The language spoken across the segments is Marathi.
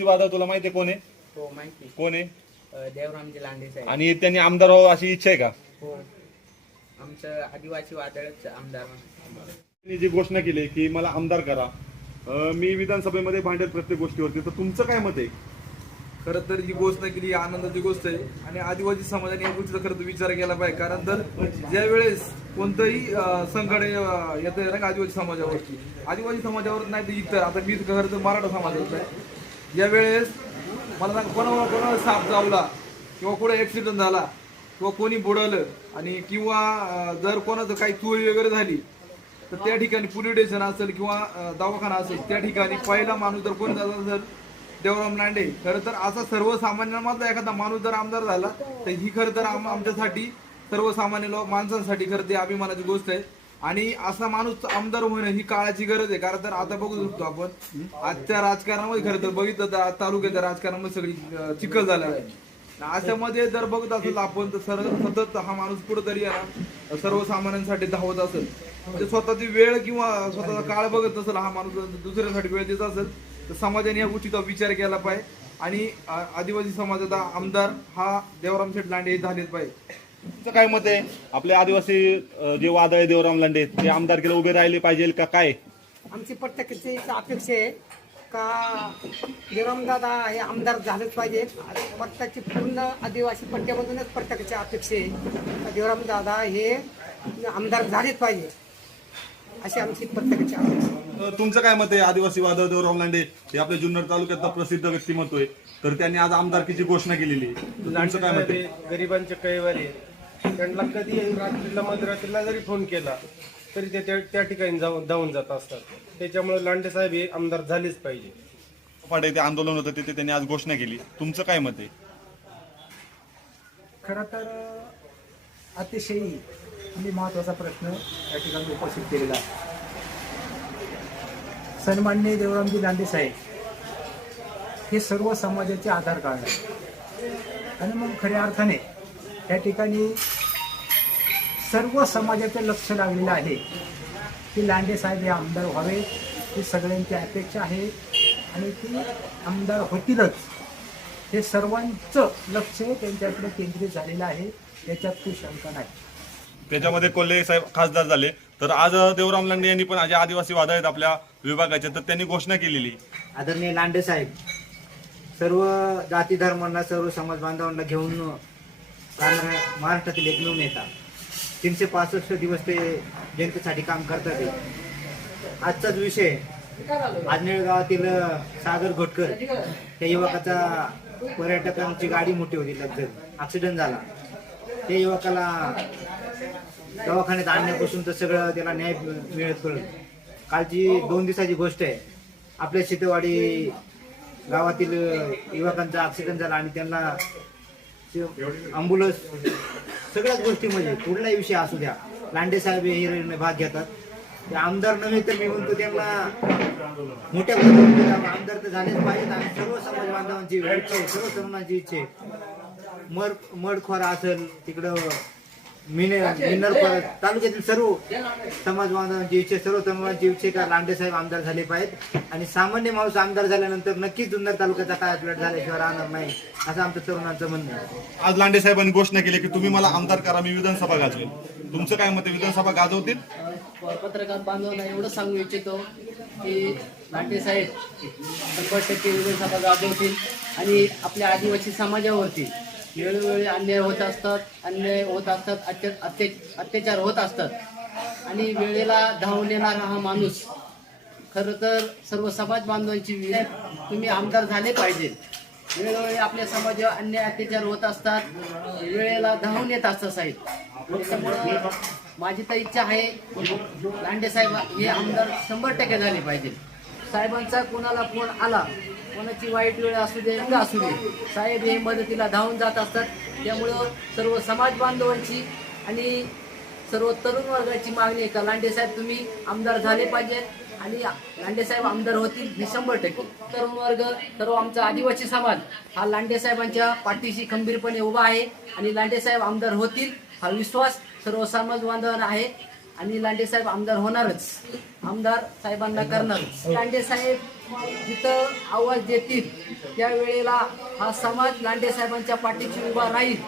वादळ तुला माहिती आहे कोण आहे? हो माहिती कोण आहे? अ, देवरामजी लांडे साहेब आणि त्यांनी आमदार व्हावं अशी इच्छा आहे का? हो. आमचं आदिवासी वादळच आमदार त्यांनी जी घोषणा केली की मला आमदार करा. अं, मी विधानसभेमध्ये भांडेल प्रत्येक गोष्टीवरती. तर तुमचं काय मत आहे? खरं तर ही घोषणा केली ही आनंदाची गोष्ट आहे. आणि आदिवासी समाजाने या गोष्टीचा खरं तर विचार केला पाहिजे. कारण तर ज्या वेळेस कोणतंही अं, संकट अं, येतं ना का आदिवासी समाजावरती? आदिवासी समाजावर नाही तर इतर. आता मी खरं तर मराठा समाजाचा आहे. या वेळेस मला सांग कोणावर कोणाला साप चावला? किंवा कुठं ऍक्सिडेंट झाला? किंवा कोणी बुडवलं? आणि किंवा जर कोणाचं काही चोरी वगैरे झाली तर त्या ठिकाणी पोलीस स्टेशन असेल किंवा दवाखाना असेल त्या ठिकाणी पहिला माणूस जर कोणी झाला असेल देवराम लांडे खरं तर असा सर्वसामान्यांमधला एखादा माणूस जर आमदार झाला तर ही खरं तर आम- आमच्यासाठी सर्वसामान्य लोक माणसांसाठी खरं ते अभिमानाची गोष्ट आहे. आणि असा माणूस आमदार होणं ही काळाची गरज आहे. कारण तर आता बघू शकतो आपण आजच्या राजकारणामध्ये खरं तर बघितलं तर तालुक्याच्या राजकारणामध्ये सगळी चिखल झालेला आहे. अशामध्ये जर बघत असेल आपण तर सर सतत हा माणूस कुठेतरी सर्वसामान्यांसाठी धावत असेल. म्हणजे स्वतःची वेळ किंवा स्वतःचा काळ बघत असेल हा माणूस दुसऱ्यासाठी वेळ देत असेल तर समाजाने या गोष्टीचा विचार केला पाहिजे. आणि आदिवासी समाजाचा आमदार हा देवराम शेठ लांडे हे झालेच पाहिजे. तुमचं काय मत आहे? आपले आदिवासी अं, जे वादळ आहे देवराम लांडे ते आमदारकीला उभे राहिले पाहिजे का काय? आमची प्रत्येकाची अपेक्षा आहे का दादा हे आमदार झालेच पाहिजे. प्रत्येकाची पूर्ण आदिवासी पट्ट्यामधूनच प्रत्येकाची अपेक्षा आहे का दादा हे आमदार झालेच पाहिजे. अशी आमची प्रत्येकाची अपेक्षा आहे. अं, तुमचं काय मत आहे? आदिवासी वादळ देवराम लांडे हे आपल्या जुन्नर तालुक्यातला प्रसिद्ध व्यक्तिमत्व आहे. तर त्यांनी आज आमदारकीची घोषणा केलेली आहे. तर तुमचं काय मत आहे? गरिबांच्या कैवारी त्यांना कधी रात्रीला मध्यरात्रीला जरी फोन केला तरी ते त्या- त्या ठिकाणी जाऊन धावून जात असतात. त्याच्यामुळे लांडे साहेब हे आमदार झालेच पाहिजे. फाटे ते आंदोलन होतं तिथे त्यांनी आज घोषणा केली. तुमचं काय मत आहे? खरं तर अतिशय म्हणजे महत्त्वाचा प्रश्न या ठिकाणी उपस्थित केलेला आहे. सन्मान्य देवरामजी लांडे साहेब हे सर्व समाजाचे आधार कार्ड आहे आणि मग खऱ्या अर्थाने या ठिकाणी सर्व समाजाचे लक्ष लागलेलं आहे. की लांडे साहेब हे आमदार व्हावे ही सगळ्यांची अपेक्षा आहे आणि ती आमदार होतीलच. हे सर्वांचं लक्ष त्यांच्याकडे केंद्रित झालेलं आहे. याच्यात काही शंका नाही. त्याच्यामध्ये कोल्हे साहेब खासदार झाले. तर आज देवराम लांडे यांनी पण जे आदिवासी वादळ आहेत आपल्या विभागाचे तर त्यांनी घोषणा केलेली. आदरणीय लांडे साहेब सर्व जाती धर्मांना सर्व समाज बांधवांना घेऊन महाराष्ट्रातील एकमेव नेता. तीनशे पासष्ट दिवस ते जनतेसाठी काम करतात आजचाच विषय आजनेळ गावातील सागर घोटकर त्या युवकाचा पर्यटकांची गाडी मोठी होती लग्न ऍक्सिडेंट झाला. त्या युवकाला दवाखान्यात आणण्यापासून तर सगळं त्याला न्याय मिळत करून कालची दोन दिवसाची गोष्ट आहे. आपल्या शेतवाडी गावातील युवकांचा ऍक्सिडेंट झाला आणि त्यांना अँब्युलन्स सगळ्याच गोष्टी म्हणजे कुठलाही विषय असू द्या. लांडे साहेब हे भाग घेतात. ते आमदार नव्हे तर मी म्हणतो त्यांना मोठ्या आमदार तर झालेच पाहिजेत. आणि सर्व समाज बांधवांची सर्व तरुणांची इच्छा आहे. मड मडखोर असेल तिकडं मिने मिनर तालुक्यातील सर्व समाज बांधवांची इच्छा सर्व तरुणांची इच्छा का लांडे साहेब आमदार झाले पाहिजेत. आणि सामान्य माणूस आमदार झाल्यानंतर नक्कीच जुन्नर तालुक्याचा काय प्लॅट झाल्याशिवाय राहणार नाही असं आमचं तरुणांचं म्हणणं आहे. आज लांडे साहेबांनी घोषणा केली की तुम्ही मला आमदार करा मी विधानसभा गाजवेल तुमचं काय मत आहे? विधानसभा गाजवतील? पत्रकार बांधवांना एवढं सांगू इच्छितो की लांडे साहेब शंभर टक्के विधानसभा गाजवतील आणि आपल्या आदिवासी समाजावरती वेळोवेळी अन्याय होत असतात अन्याय होत असतात अत्या अत्या अत्याचार होत असतात. आणि वेळेला धावून येणारा हा माणूस खरं तर सर्व समाज बांधवांची वेळ तुम्ही आमदार झाले पाहिजे. वेळोवेळी आपल्या समाजावर अन्याय अत्याचार होत असतात वेळेला धावून येत असतात साहेब. त्याच्यामुळं माझी तर इच्छा आहे लांडे साहेब हे आमदार शंभर टक्के झाले पाहिजे. साहेबांचा कोणाला फोन आला कोणाची वाईट वेळ असू दे का असू दे. साहेब हे मदतीला धावून जात असतात. त्यामुळं सर्व समाज बांधवांची आणि सर्व तरुण वर्गाची मागणी आहे का? लांडे साहेब तुम्ही आमदार झाले पाहिजेत आणि लांडे साहेब आमदार होतील हे शंभर टक्के. तरुण वर्ग सर्व आमचा आदिवासी समाज हा लांडे साहेबांच्या पाठीशी खंबीरपणे उभा आहे आणि लांडे साहेब आमदार होतील हा विश्वास सर्व समाज बांधवांना आहे आणि लांडे साहेब आमदार होणारच. आमदार साहेबांना करणारच. लांडे साहेब जिथं आवाज देतील त्यावेळेला हा समाज लांडे साहेबांच्या पाठीशी उभा राहील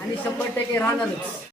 आणि शंभर टक्के राहणारच.